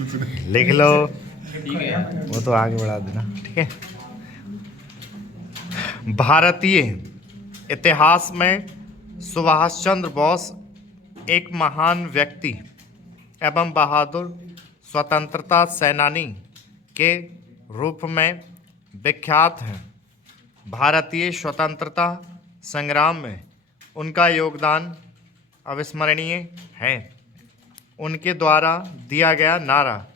लिख लो, ठीक है। वो तो आगे बढ़ा देना, ठीक है। भारतीय इतिहास में सुभाष चंद्र बोस एक महान व्यक्ति एवं बहादुर स्वतंत्रता सेनानी के रूप में विख्यात हैं। भारतीय स्वतंत्रता संग्राम में उनका योगदान अविस्मरणीय है। उनके द्वारा दिया गया नारा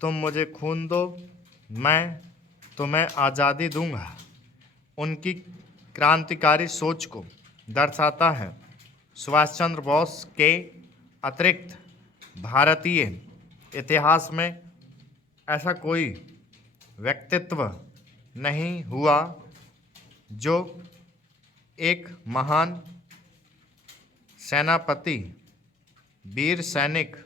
तुम मुझे खून दो मैं तुम्हें आज़ादी दूंगा उनकी क्रांतिकारी सोच को दर्शाता है। सुभाष चंद्र बोस के अतिरिक्त भारतीय इतिहास में ऐसा कोई व्यक्तित्व नहीं हुआ जो एक महान सेनापति, वीर सैनिक,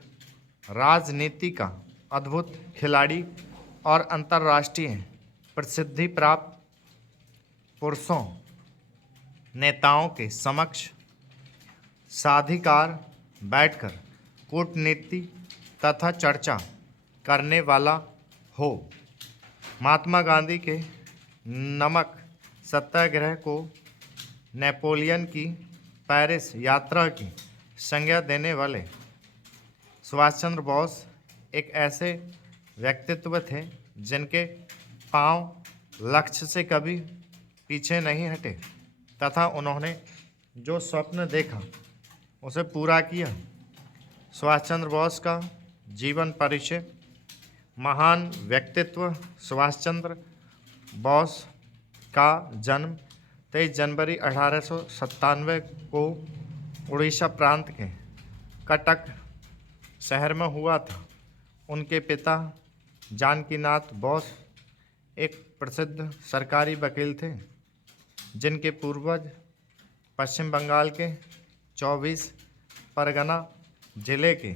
राजनीति का अद्भुत खिलाड़ी और अंतर्राष्ट्रीय प्रसिद्धि प्राप्त पुरुषों नेताओं के समक्ष साधिकार बैठकर कूटनीति तथा चर्चा करने वाला हो। महात्मा गांधी के नमक सत्याग्रह को नेपोलियन की पेरिस यात्रा की संज्ञा देने वाले सुभाष चंद्र बोस एक ऐसे व्यक्तित्व थे जिनके पांव लक्ष्य से कभी पीछे नहीं हटे तथा उन्होंने जो स्वप्न देखा उसे पूरा किया। सुभाष चंद्र बोस का जीवन परिचय। महान व्यक्तित्व सुभाष चंद्र बोस का जन्म 23 जनवरी 1897 को उड़ीसा प्रांत के कटक शहर में हुआ था। उनके पिता जानकीनाथ बोस एक प्रसिद्ध सरकारी वकील थे जिनके पूर्वज पश्चिम बंगाल के 24 परगना जिले के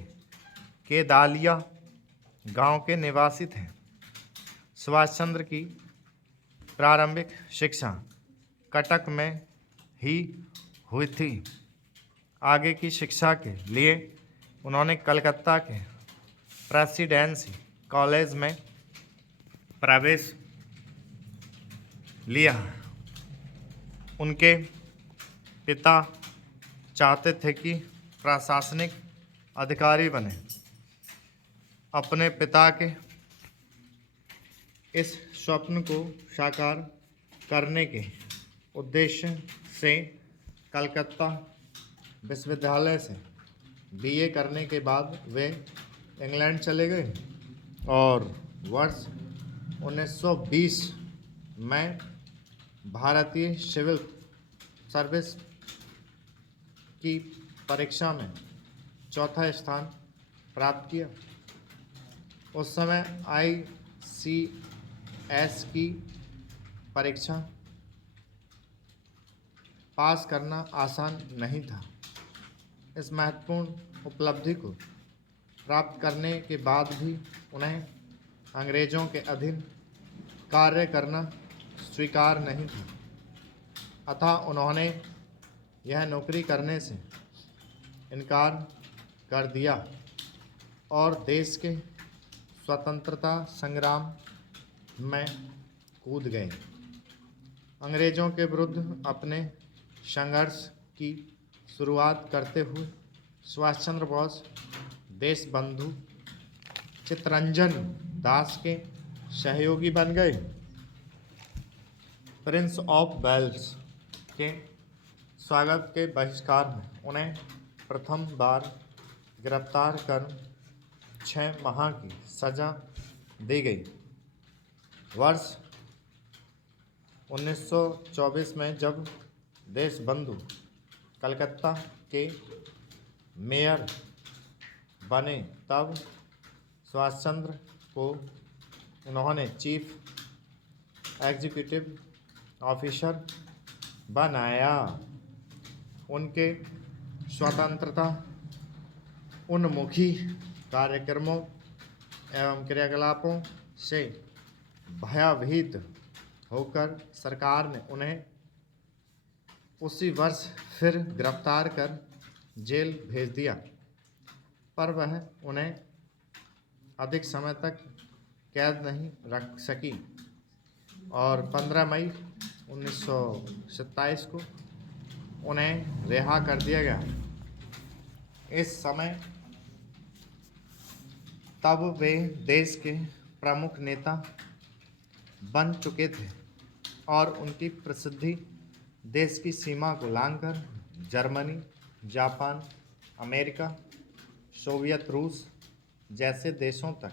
केदालिया गांव के निवासी थे। सुभाष चंद्र की प्रारंभिक शिक्षा कटक में ही हुई थी। आगे की शिक्षा के लिए उन्होंने कलकत्ता के प्रेसिडेंसी कॉलेज में प्रवेश लिया। उनके पिता चाहते थे कि प्रशासनिक अधिकारी बने। अपने पिता के इस स्वप्न को साकार करने के उद्देश्य से कलकत्ता विश्वविद्यालय से बीए करने के बाद वे इंग्लैंड चले गए और वर्ष 1920 में भारतीय सिविल सर्विस की परीक्षा में चौथा स्थान प्राप्त किया। उस समय ICS की परीक्षा पास करना आसान नहीं था। इस महत्वपूर्ण उपलब्धि को प्राप्त करने के बाद भी उन्हें अंग्रेज़ों के अधीन कार्य करना स्वीकार नहीं था, अतः उन्होंने यह नौकरी करने से इनकार कर दिया और देश के स्वतंत्रता संग्राम में कूद गए। अंग्रेज़ों के विरुद्ध अपने संघर्ष की शुरुआत करते हुए सुभाष चंद्र बोस देशबंधु चित्तरंजन दास के सहयोगी बन गए। प्रिंस ऑफ वेल्स के स्वागत के बहिष्कार में उन्हें प्रथम बार गिरफ्तार कर 6 माह की सज़ा दी गई। वर्ष 1924 में जब देशबंधु कलकत्ता के मेयर बने तब सुभाष चंद्र को उन्होंने चीफ एग्जीक्यूटिव ऑफिसर बनाया। उनके स्वतंत्रता उन्मुखी कार्यक्रमों एवं क्रियाकलापों से भयभीत होकर सरकार ने उन्हें उसी वर्ष फिर गिरफ्तार कर जेल भेज दिया, पर वह उन्हें अधिक समय तक कैद नहीं रख सकी और 15 मई 1927 को उन्हें रिहा कर दिया गया। इस समय तब वे देश के प्रमुख नेता बन चुके थे और उनकी प्रसिद्धि देश की सीमा को लांघकर जर्मनी, जापान, अमेरिका, सोवियत रूस जैसे देशों तक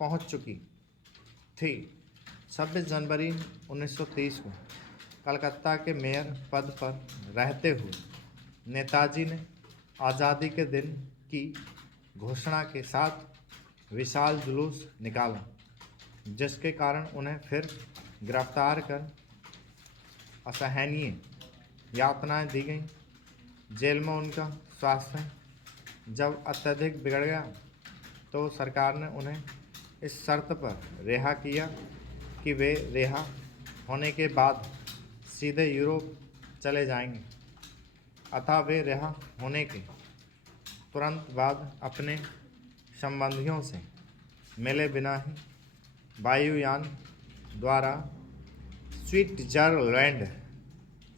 पहुंच चुकी थी। 26 जनवरी 1930 को कलकत्ता के मेयर पद पर रहते हुए नेताजी ने आज़ादी के दिन की घोषणा के साथ विशाल जुलूस निकाला, जिसके कारण उन्हें फिर गिरफ्तार कर असहनीय यातनाएं दी गईं। जेल में उनका स्वास्थ्य जब अत्यधिक बिगड़ गया तो सरकार ने उन्हें इस शर्त पर रिहा किया कि वे रिहा होने के बाद सीधे यूरोप चले जाएंगे। अतः वे रिहा होने के तुरंत बाद अपने संबंधियों से मिले बिना ही वायुयान द्वारा स्विट्जरलैंड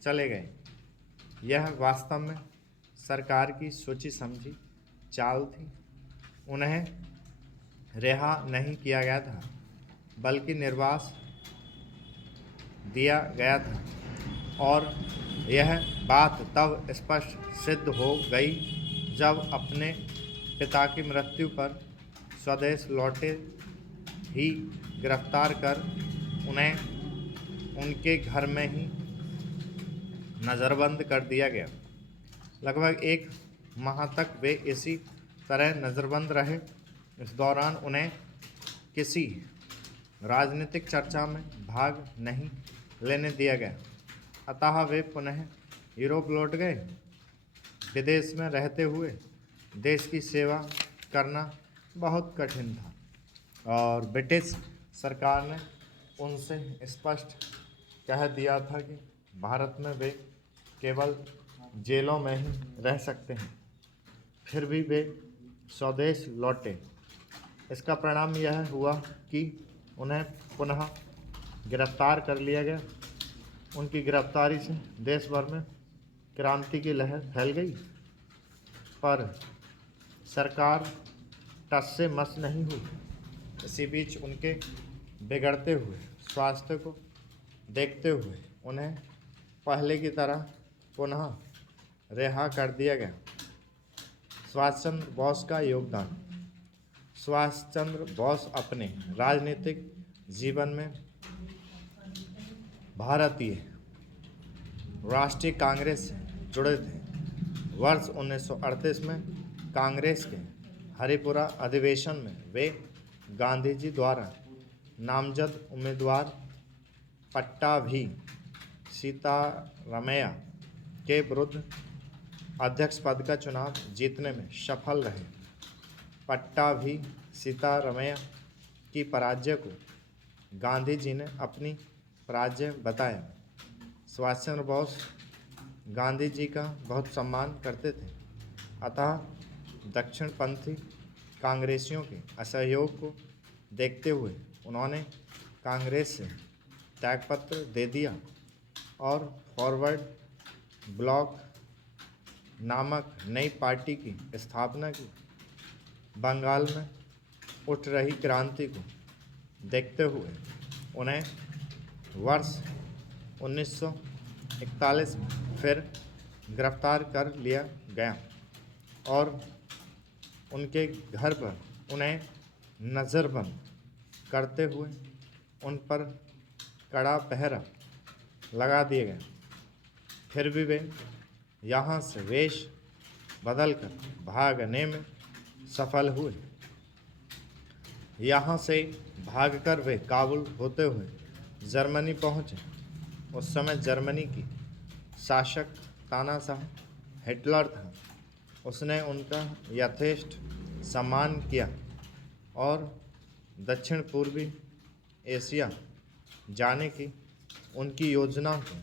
चले गए। यह वास्तव में सरकार की सोची समझी चाल थी। उन्हें रिहा नहीं किया गया था, बल्कि निर्वास दिया गया था, और यह बात तब स्पष्ट सिद्ध हो गई जब अपने पिता की मृत्यु पर स्वदेश लौटे ही गिरफ्तार कर उन्हें उनके घर में ही नज़रबंद कर दिया गया। लगभग 1 माह तक वे इसी तरह नज़रबंद रहे। इस दौरान उन्हें किसी राजनीतिक चर्चा में भाग नहीं लेने दिया गया, अतः वे पुनः यूरोप लौट गए। विदेश में रहते हुए देश की सेवा करना बहुत कठिन था और ब्रिटिश सरकार ने उनसे स्पष्ट कह दिया था कि भारत में वे केवल जेलों में ही रह सकते हैं। फिर भी वे स्वदेश लौटे। इसका परिणाम यह हुआ कि उन्हें पुनः गिरफ्तार कर लिया गया। उनकी गिरफ्तारी से देश भर में क्रांति की लहर फैल गई, पर सरकार टस से मस नहीं हुई। इसी बीच उनके बिगड़ते हुए स्वास्थ्य को देखते हुए उन्हें पहले की तरह पुनः रिहा कर दिया गया। सुभाष चंद्र बोस का योगदान। सुभाष चंद्र बोस अपने राजनीतिक जीवन में भारतीय राष्ट्रीय कांग्रेस से जुड़े थे। वर्ष 1938 में कांग्रेस के हरिपुरा अधिवेशन में वे गांधी जी द्वारा नामजद उम्मीदवार पट्टाभी सीतारामैया के विरुद्ध अध्यक्ष पद का चुनाव जीतने में सफल रहे। पट्टाभी सीतारामैया की पराजय को गांधी जी ने अपनी पराजय बताया। सुभाष चंद्र बोस गांधी जी का बहुत सम्मान करते थे, अतः दक्षिणपंथी कांग्रेसियों के असहयोग को देखते हुए उन्होंने कांग्रेस से त्यागपत्र दे दिया और फॉरवर्ड ब्लॉक नामक नई पार्टी की स्थापना की। बंगाल में उठ रही क्रांति को देखते हुए उन्हें वर्ष 1941 में फिर गिरफ्तार कर लिया गया और उनके घर पर उन्हें नज़रबंद करते हुए उन पर कड़ा पहरा लगा दिया गया। फिर भी वे यहाँ से वेश बदलकर भागने में सफल हुए। यहाँ से भागकर वे काबुल होते हुए जर्मनी पहुँचे। उस समय जर्मनी की शासक तानाशाह हिटलर था। उसने उनका यथेष्ट सम्मान किया और दक्षिण पूर्वी एशिया जाने की उनकी योजना को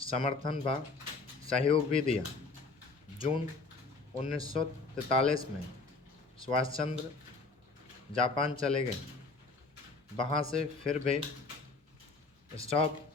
समर्थन व सहयोग भी दिया। जून 1943 में सुभाष चंद्र जापान चले गए। वहाँ से फिर वे स्टॉप